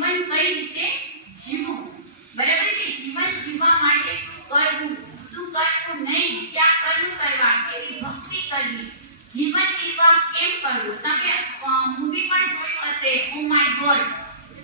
જીવન કઈ રીતે જીવવું? બરાબર છે? જીવન જીવવા માટે શું કરવું. શું કરવું નહીં? ક્યાં કરવું કરવા? કેવી ભક્તિ કરવી? જીવન નિર્વાહ કેમ કરવો? તમે મૂવી પણ જોયું હશે. ઓ માય ગોડ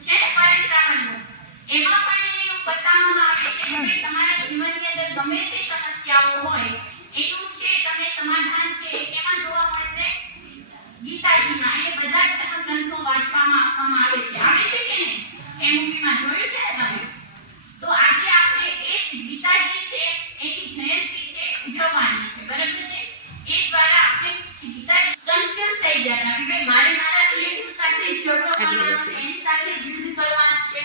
છે ને પરેશ રાવલનું એમાં પણ એને એવું બતાવવામાં આવે છે કે તમારા જીવનની અંદર ગમે તે સમસ્યાઓ હોય, એનું છે, તમને સમાધાન છે કેમાં જોવા મળશે ગીતાજીમાં એ બધા જ ધર્મ ગ્રંથો વાંચવામાં આપવામાં આવે છે આવે છે કે નહીં એ મૂવીમાં જોયું છે ને તમે તો આજે આપણે એ જ ગીતાજી છે એની જયંતિ છે ઉજવવાની છે બરાબર છે એ દ્વારા આપણે ગીતાજી કન્ફ્યુઝ થઈ ગયા હતા કે ભાઈ મારે મારા રિલેટિવ સાથે ઝઘડો કરવાનો છે એની સાથે યુદ્ધ કરવાનું છે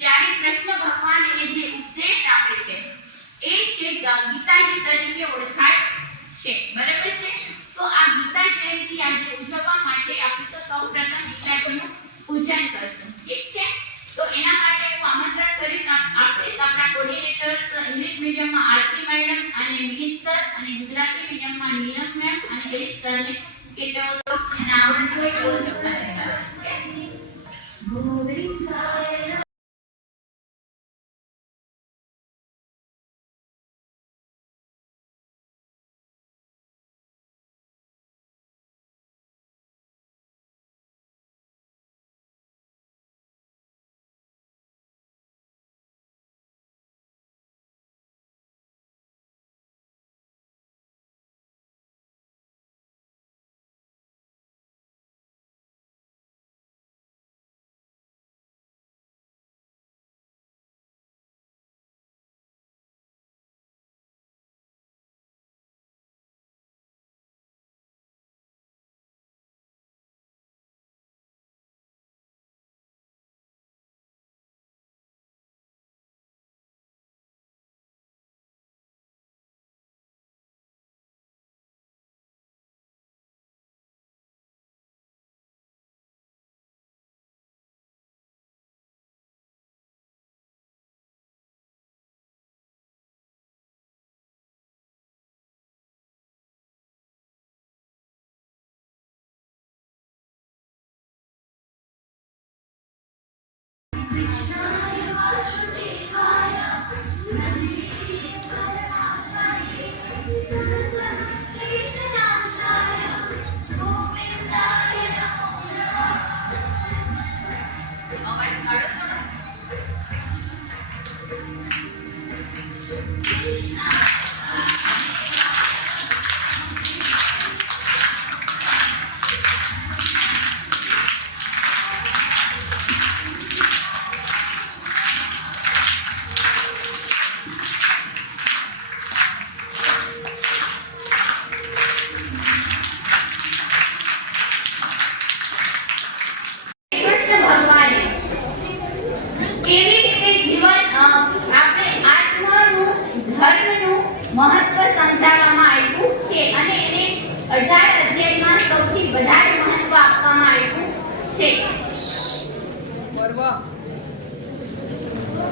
ત્યારે કૃષ્ણ ભગવાન એને જે ઉપદેશ આપે છે એ છે ગીતાજી તરીકે ઓળખાય છે બરાબર છે તો આ ગીતા જયંતિ આજે ઉજવવા માટે આપણે તો સૌપ્રથમ ગીતાજીનું પૂજન કરશું ઠીક છે તો એના માટે હું આમંત્રણ કરીશ આપ- આપણે આપણા કોર્ડિનેટર્સ ઇંગ્લિશ મીડિયમમાં આરતી મેડમ અને મિહિત સર અને ગુજરાતી મીડિયમમાં નીલમ મેમ અને ગિરીશ સરને કે તેઓ જેને આવડતું હોય તેઓ જોતા રહેતા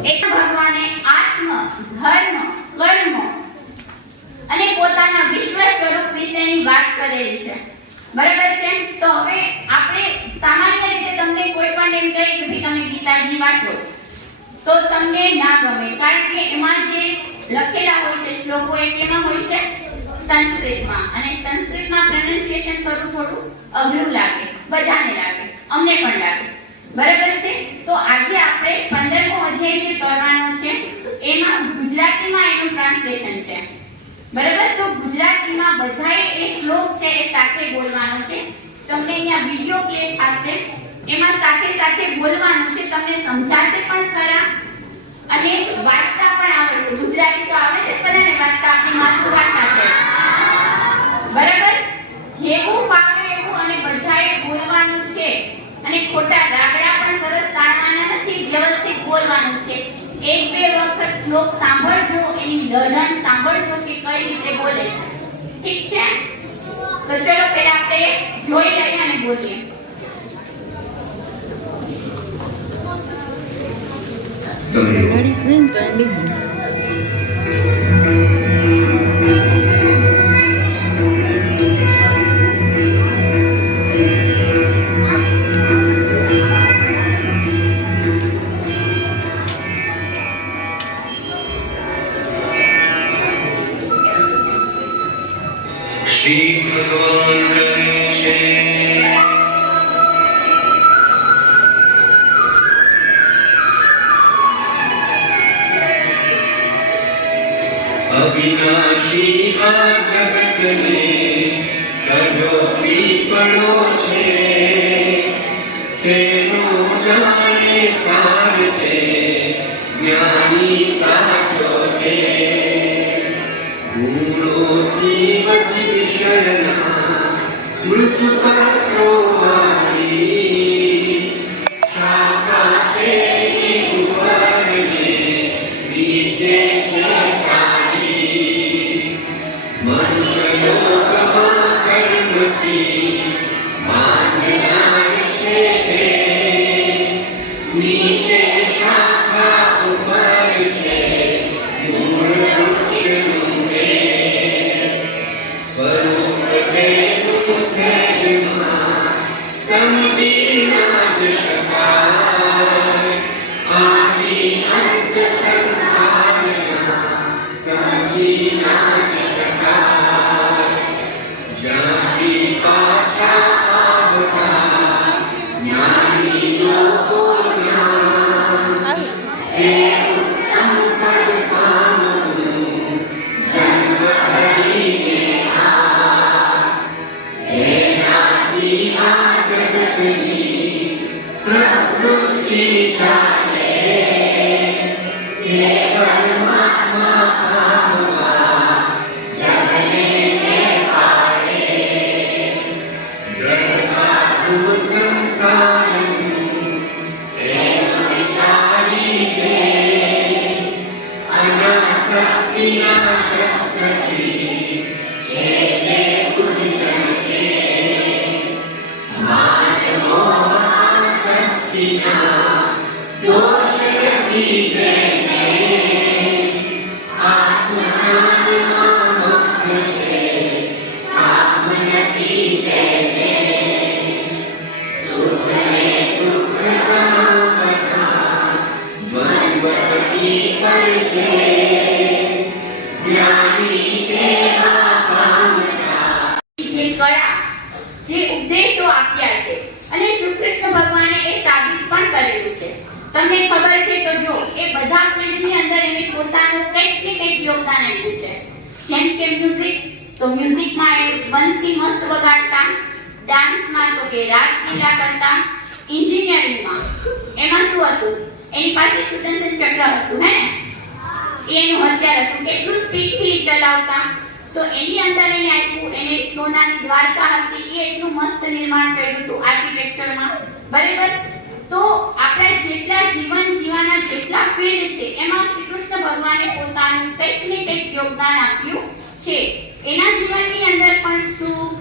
એક ભગવાને આત્મ, ધર્મ, કર્મ અને પોતાના વિશ્વ સ્વરૂપ વિશેની વાત કરેલી છે. બરાબર છે? તો હવે આપણે સામાન્ય રીતે તમને કોઈ પણ એમ કહે કે ભાઈ તમે ગીતાજી વાંચો, તો તમને ના ગમે. કારણ કે એમાં જે લખેલા હોય છે, શ્લોકો એ કેમાં હોય છે? સંસ્કૃતમાં. અને સંસ્કૃતમાં પ્રોનન્સિએશન થોડું થોડું અઘરું લાગે. બધાને લાગે. અમને પણ લાગે. બરાબર છે? તો આજે આપણે 15મો અધ્યાય જે કરવાનો છે, એમાં ગુજરાતીમાં એનું ટ્રાન્સલેશન છે. બરાબર? તો ગુજરાતીમાં બધાએ એ શ્લોક છે એ સાથે બોલવાનો છે. તમને અહીંયા વિડિયો પ્લે થશે એમાં સાથે સાથે બોલવાનું છે. તમને સમજાશે પણ ખરા. અને વાંચતા પણ આવડશે ગુજરાતી તો આવડે છે, બધાને વાંચતા. આપણી માતૃભાષા છે બરાબર જેવું ફાવે એવું અને બધાએ બોલવાનું છે અને ખોટા રાગડા પણ સરસ તાળવાના નથી વ્યવસ્થિત બોલવાનું છે એક બે વખત શ્લોક સાંભળજો લઢણ સાંભળજો કે કઈ રીતે બોલે છે. ઠીક છે? તો ચલો પહેલા આપણે જોઈ લઈએ અને બોલીએ. નહીં ને તો એમ જાણે સાર છે જ્ઞાની સાચો તે ગુણોથી વધી શરણા મૃત્યુ પત્રો Peter. તમને ખબર છે તો જો, એ બધા ફિલ્ડની અંદર એને પોતાનું કંઈક ને કંઈક યોગદાન આપ્યું છે. જેમ કે મ્યુઝિક તો મ્યુઝિકમાં એ બંસી મસ્ત વગાડતા ડાન્સમાં તો કે રાસલીલા કરતા એન્જિનિયરિંગમાં એમાં શું હતું. એની પાસે સુદર્શન ચક્ર હતું, હે? એનું હથિયાર હતું. કેટલું સ્પીડથી ચલાવતા. તો એની અંદર એને આપ્યું, એને સોનાની દ્વારકા હતી. એ એટલું મસ્ત નિર્માણ કર્યું હતું આર્કિટેક્ચરમાં બરાબર? તો આપણા જેટલા જીવન જીવવાના જેટલા ફિલ્ડ છે, એમાં શ્રી કૃષ્ણ ભગવાને પોતાનું કંઈક ને કંઈક યોગદાન આપ્યું છે. એના જીવનની અંદર પણ સુખ,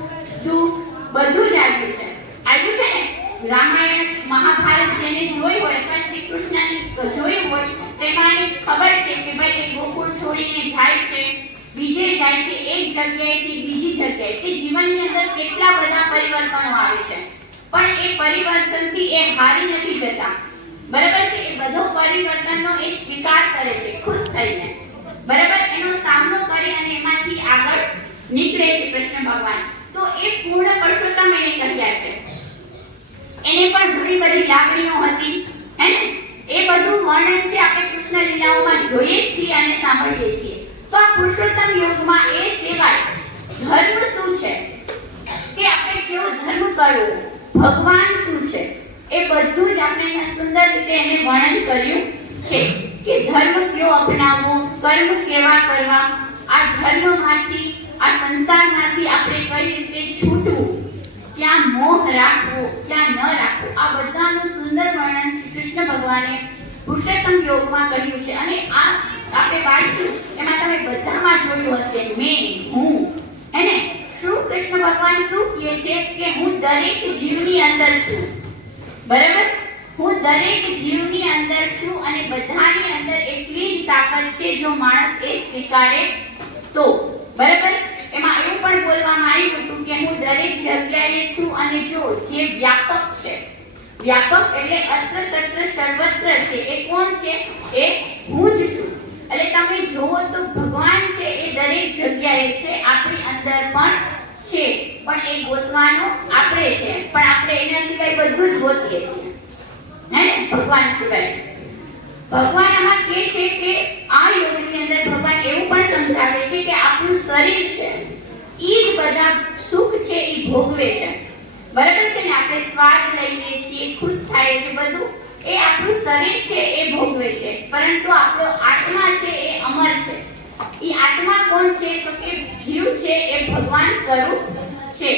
દુઃખ બધું જ આવ્યું છે. આવ્યું છે ને? રામાયણ, મહાભારત જેને જોઈ હોય અથવા શ્રી કૃષ્ણને જોઈ હોય, તેમાં એને ખબર છે કે ભાઈ એ ગોકુળ છોડીને જાય છે, બીજે જાય છે, એક જગ્યાએથી બીજી જગ્યાએ તે જીવનની અંદર કેટલા બધા પરિવર્તનો આવે છે. પણ એ પરિવર્તનથી એ હારી નથી જતા. બરાબર છે? એ બધો પરિવર્તનનો એ સ્વીકાર કરે છે, ખુશ થઈને. બરાબર? એનો સામનો કરી અને એમાંથી આગળ નીકળે છે કૃષ્ણ ભગવાન. તો એ પૂર્ણ પરસોત્તમ એને કહ્યા છે. એને પણ ઘણી બધી લાગણીઓ હતી, હે ને? એ બધું વર્ણન છે આપણે કૃષ્ણ લીલાઓમાં જોઈએ છીએ અને સાંભળીએ છીએ. તો આ પુરુષોત્તમ યોગમાં એ સિવાય ધર્મ શું છે? કે આપણે કેવો ધર્મ કરવો? ભગવાન શું છે? એ બધું જ આપણે અહીંયા સુંદર રીતે એને વર્ણન કર્યું છે કે ધર્મ કયો અપનાવવો, કર્મ કેવા કરવા, આ ધર્મમાંથી, આ સંસારમાંથી આપણે કઈ રીતે છૂટવું, ક્યાં મોહ રાખવો, ક્યાં ન રાખવો, આ બધાનું સુંદર વર્ણન શ્રી કૃષ્ણ ભગવાને પુરુષોત્તમ યોગમાં કર્યું છે. અને આ આપણે વાંચ્યું એમાં તમે બધામાં જોયું હશે, મેં, હું, એને શું કૃષ્ણ ભગવાન શું કહે છે કે હું દરેક જીવની અંદર છું. બરાબર? હું દરેક જીવની અંદર છું અને બધાની અંદર એટલી જ તાકાત છે જો માણસ એ સ્વીકારે તો. બરાબર? એમાં એવું પણ બોલવામાં આવ્યું હતું કે હું દરેક જગ્યાએ છું અને જો જે વ્યાપક છે. વ્યાપક એટલે અત્ર તત્ર સર્વત્ર છે. એ કોણ છે? એ હું જ છું. એટલે તમે જુઓ તો ભગવાન છે એ દરેક જગ્યાએ છે, આપણી અંદર પણ છે, પણ એ ગોતવાનો આપણે છે, પણ આપણે એના સિવાય બધું જ ગોતીએ છીએ. હે ને? ભગવાન સિવાય. ભગવાન આમાં કહે છે કે આ યોગની અંદર ભગવાન એવું પણ સમજાવે છે કે આપણું શરીર છે, ઈ જ બધા સુખ છે ઈ ભોગવે છે. બરાબર છે ને? આપણે સ્વાદ લઈએ છીએ, ખુશ થાય છે બધું. એ આપણું શરીર છે, એ ભોગવે છે. પરંતુ આપણો આત્મા છે, એ અમર છે. એ આત્મા કોણ છે? તો કે જીવ છે, એ ભગવાન સ્વરૂપ છે.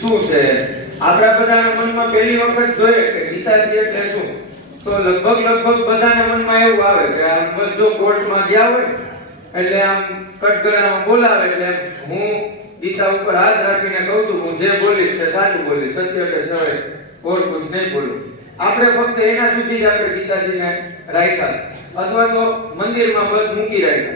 શું છે? આપણા બધાના મનમાં પહેલી વખત જોઈએ કે ગીતાજી એટલે શું? તો લગભગ લગભગ બધાના મનમાં એવું આવે કે આમ બસ જો કોર્ટમાં ગયા હોય, એટલે આમ કટગરામાં બોલાવે, એટલે હું ગીતા ઉપર હાથ રાખીને કહું છું, હું જે બોલીશ તે સાચું બોલીશ, સત્ય કે સવાય ઓર કુછ નહીં બોલું. આપણે ફક્ત એના સુધી જ આપણે ગીતાજીને રાખ્યા. અથવા તો મંદિરમાં બસ મૂકી રાખ્યા.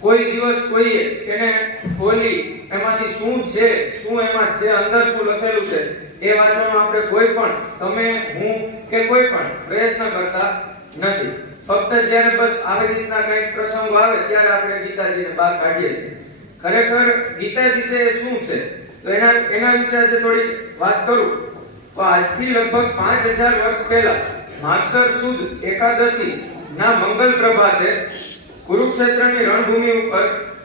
કોઈ દિવસ કોઈએ એને ખોલી એમાંથી શું છે? શું એમાં છે? અંદર શું લખેલું છે? એ વાંચવાનો આપણે કોઈ પણ, તમે, હું કે કોઈ પણ પ્રયત્ન કરતા નથી. ફક્ત જ્યારે બસ આવી રીતના કંઈક પ્રસંગો આવે, ત્યારે આપણે ગીતાજીને બહાર કાઢીએ છીએ. ખરેખર ગીતાજી છે એ શું છે? તો એના એના વિશે આજે થોડી વાત કરું. તો આજથી લગભગ પાંચ હજાર વર્ષ પહેલા માક્ષર સુદ એકાદશી ના મંગલ પ્રભાતે કુરુક્ષેત્રની રણભૂમિ ઉપર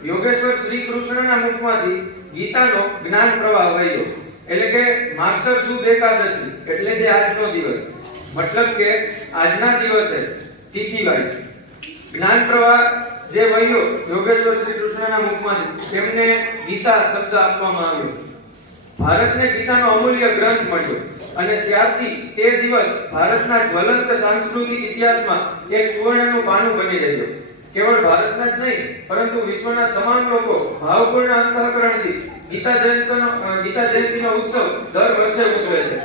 યોગેશ્વર શ્રી કૃષ્ણના મુખમાંથી ગીતાનો જ્ઞાન પ્રવાહ વહ્યો. એટલે કે માક્ષર સુદ એકાદશી, એટલે જે આજનો દિવસ. મતલબ કે આજના દિવસે તિથિ વાઇઝ જ્ઞાન પ્રવાહ જે વહ્યો યોગેશ્વર શ્રી કૃષ્ણના મુખમાંથી, તેમને ગીતા શબ્દ આપવામાં આવ્યો. ભારતને ગીતાનો અમૂલ્ય ગ્રંથ મળ્યો. અને ત્યારથી તે દિવસ ભારતના જ્વલંત સાંસ્કૃતિક ઇતિહાસમાં એક સુવર્ણનું પાનું બની રહ્યો. કેવળ ભારતના જ નહીં, પરંતુ વિશ્વના તમામ લોકો ભાવપૂર્ણ અંતઃકરણથી ગીતા જયંતીનો ગીતા જયંતીનો ઉત્સવ દર વર્ષે ઉજવે છે.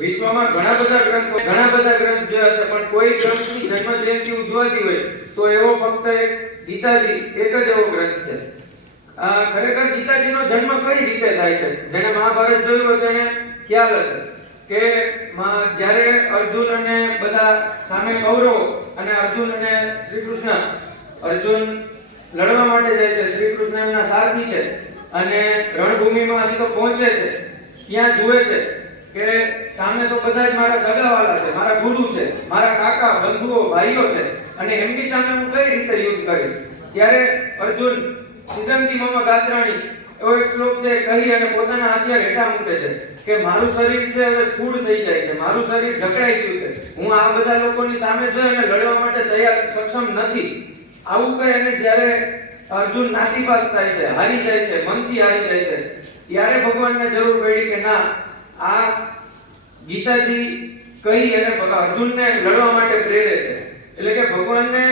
વિશ્વમાં ઘણા બધા ગ્રંથો, ઘણા બધા ગ્રંથ જોયા છે, પણ કોઈ ગ્રંથની જન્મ જયંતિ ઉજવાતી હોય તો એવો ફક્ત એક ગીતાજી, એક જ એવો ગ્રંથ છે. ખરેખર ગીતાજીનો જન્મ કઈ રીતે થાય છે? જેને મહાભારત જોયું હશે એને ખ્યાલ હશે. કે જ્યારે અર્જુન અને બધા સામે કૌરવ અને અર્જુન અને શ્રી કૃષ્ણ અર્જુન લડવા માટે જાય છે શ્રી કૃષ્ણ એમના સારથી છે અને રણભૂમિમાં હજી તો પહોંચે છે, ત્યાં જુએ છે કે સામે તો બધા જ મારા સગાવાલા છે, મારા ગુરુ છે, મારા કાકા, બંધુઓ, ભાઈઓ છે અને એમની સામે હું કઈ રીતે યુદ્ધ કરીશ? ત્યારે અર્જુન સિદ્ધંતી મમ ગાત્રાણી એવો એક શ્લોક છે, કહી અને પોતાના હથિયાર હેઠા મૂકે છે કે મારું શરીર છે, હવે સ્થૂળ થઈ જાય છે, મારું શરીર જકડાઈ ગયું છે. હું આ બધા લોકોની સામે જઈ અને લડવા માટે તૈયાર સક્ષમ નથી. આવું કહે અને જ્યારે અર્જુન નાસીપાસ થાય છે, હારી જાય છે, મનથી હારી જાય છે, ત્યારે ભગવાનને જરૂર પડી કે ના, આ ગીતાજી કહી અને અર્જુનને લડવા માટે પ્રેરે છે. એટલે કે ભગવાનને,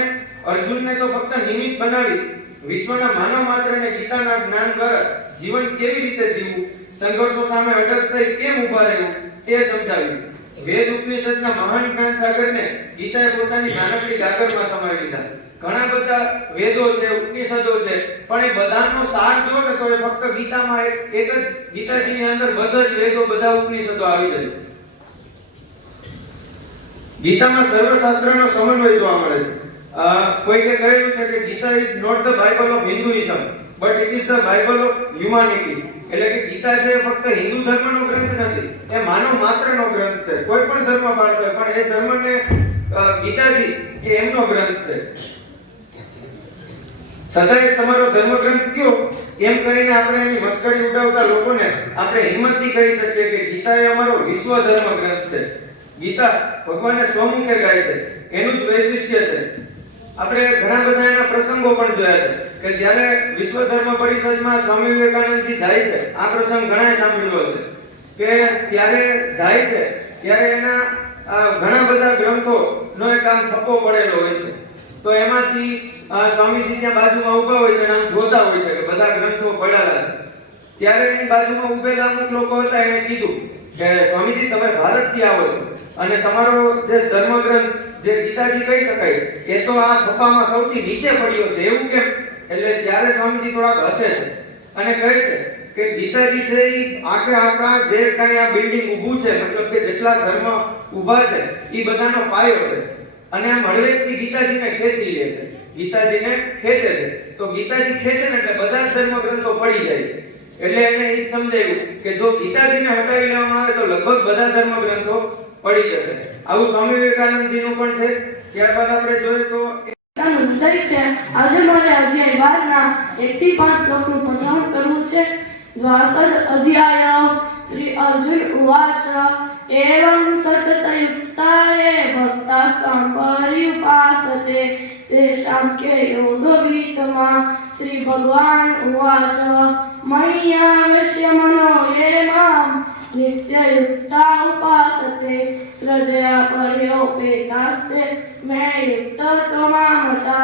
અર્જુનને તો ફક્ત નિમિત્ત બનાવી વિશ્વના માનવ માત્રને ગીતાના જ્ઞાન દ્વારા જીવન કેવી રીતે જીવવું? સંઘર્ષો સામે અટક થઈ કેમ ઊભા રહેવું? તે સમજાવ્યું. વેદ ઉપનિષદના મહાન જ્ઞાન સાગરને ગીતાએ પોતાની નાનકડી ગાગરમાં સમાવી લીધા. ઘણા બધા વેદો છે, ઉપનિષદો છે, પણ એ બધાનો સાર જો ને તો એ ફક્ત ગીતામાં એક એક જ ગીતાજીની અંદર બધા જ વેદો, બધા ઉપનિષદો આવી જાય છે. ગીતામાં સર્વશાસ્ત્રનો સમન્વય જોવા મળે છે. અ, કોઈકે કહેલું છે કે Gita is not the Bible of Hinduism but it is the Bible of humanity એટલે કે ગીતા છે ફક્ત હિન્દુ ધર્મનો ગ્રંથ નથી એ માનવ માત્રનો ગ્રંથ છે. કોઈ પણ ધર્મ પાછળ પણ એ ધર્મને ગીતાજી એ એમનો ગ્રંથ છે. સદાય તમારો ધર્મગ્રંથ કયો? એમ કહીને આપણે એની મસ્કરી ઉડાવતા લોકોને આપણે હિંમતથી કહી શકીએ કે ગીતા એ અમારો વિશ્વ ધર્મ ગ્રંથ છે. ગીતા ભગવાને સ્વમુખે ગાય છે. એનું જ વૈશિષ્ટ્ય છે. આપણે ઘણા બધા એના પ્રસંગો પણ જોયા છે કે જ્યારે વિશ્વ ધર્મ પરિષદમાં સ્વામી વિવેકાનંદજી જાય છે, આ પ્રસંગ ઘણાએ સાંભળ્યો છે કે ત્યારે જાય છે, ત્યારે એના ઘણા બધા ગ્રંથો નો એક આમ થપ્પો પડેલો હોય છે. તો એમાંથી સ્વામીજી ત્યાં બાજુમાં ઊભા હોય છે અને આમ જોતા હોય છે કે બધા ગ્રંથો પડેલા છે. ત્યારે એની બાજુમાં ઊભેલા અમુક લોકો હતા, એને કીધું કે, સ્વામીજી, તમે ભારતથી આવો છો. અને તમારો જે ધર્મગ્રંથ જે ગીતાજી કહી શકાય, એ તો આ થપ્પામાં સૌથી નીચે પડ્યો છે. એવું કેમ? એટલે ત્યારે સ્વામીજી થોડાક હસે છે અને કહે છે કે ગીતાજી છે એ આખે આખા જે કાંઈ આ બિલ્ડિંગ ઊભું છે, મતલબ કે જેટલા ધર્મ ઊભા છે એ બધાનો પાયો છે. અને આમ હળવેકથી ગીતાજીને ખેંચી લે છે. ગીતાજીને ખેંચે છે. તો ગીતાજી ખેંચે ને એટલે બધા જ ધર્મ ગ્રંથો પડી જાય છે. એટલે એને એ જ સમજાયું કે જો ગીતાજીને હટાવી લેવામાં આવે તો લગભગ બધા ધર્મ ગ્રંથો પડી જશે. આવું સ્વામી વિવેકાનંદજીનું પણ છે. ત્યારબાદ આપણે જોઈએ તો આજે મારે અધ્યાય બારના એકથી પાંચ શ્લોકનું પઠન કરવું છે. દ્વાસદ અધ્યાય શ્રી અર્જુન ઉવાચ એવં સતતયુક્તાય ભક્તાસ્तं પર્યુપાસતે તેષાં કે યોગવીતમાં શ્રી ભગવાન ઉવાચ મય્યાવશ્ય મનો યે મામ. नित्ययुक्ता उपासते श्रदया पर्योपेतास्ते मे युक्त त्वमामता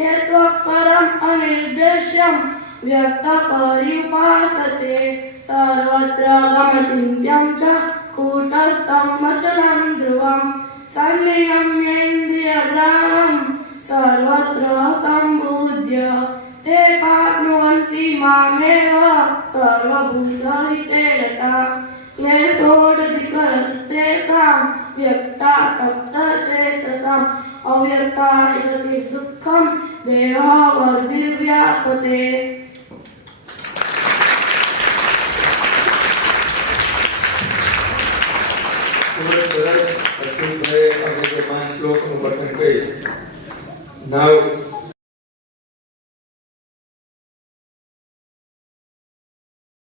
यत्त्वक्षरम् अनिर्देश्यं व्यक्तपरिपासते सर्वत्र गमचिन्त्यं च कूटस्तमचलं ध्रुवं संनियम्येन्द्रियग्रामं सर्वत्र सम्बुध्य ते पाप्नुवन्ति मामेव सर्वभूतहिते रता। ये सोडधिकस्ते सां व्यक्ता सप्तचेतसाम् अव्यक्ता इति दुःखं देहावधिव्यापते Now,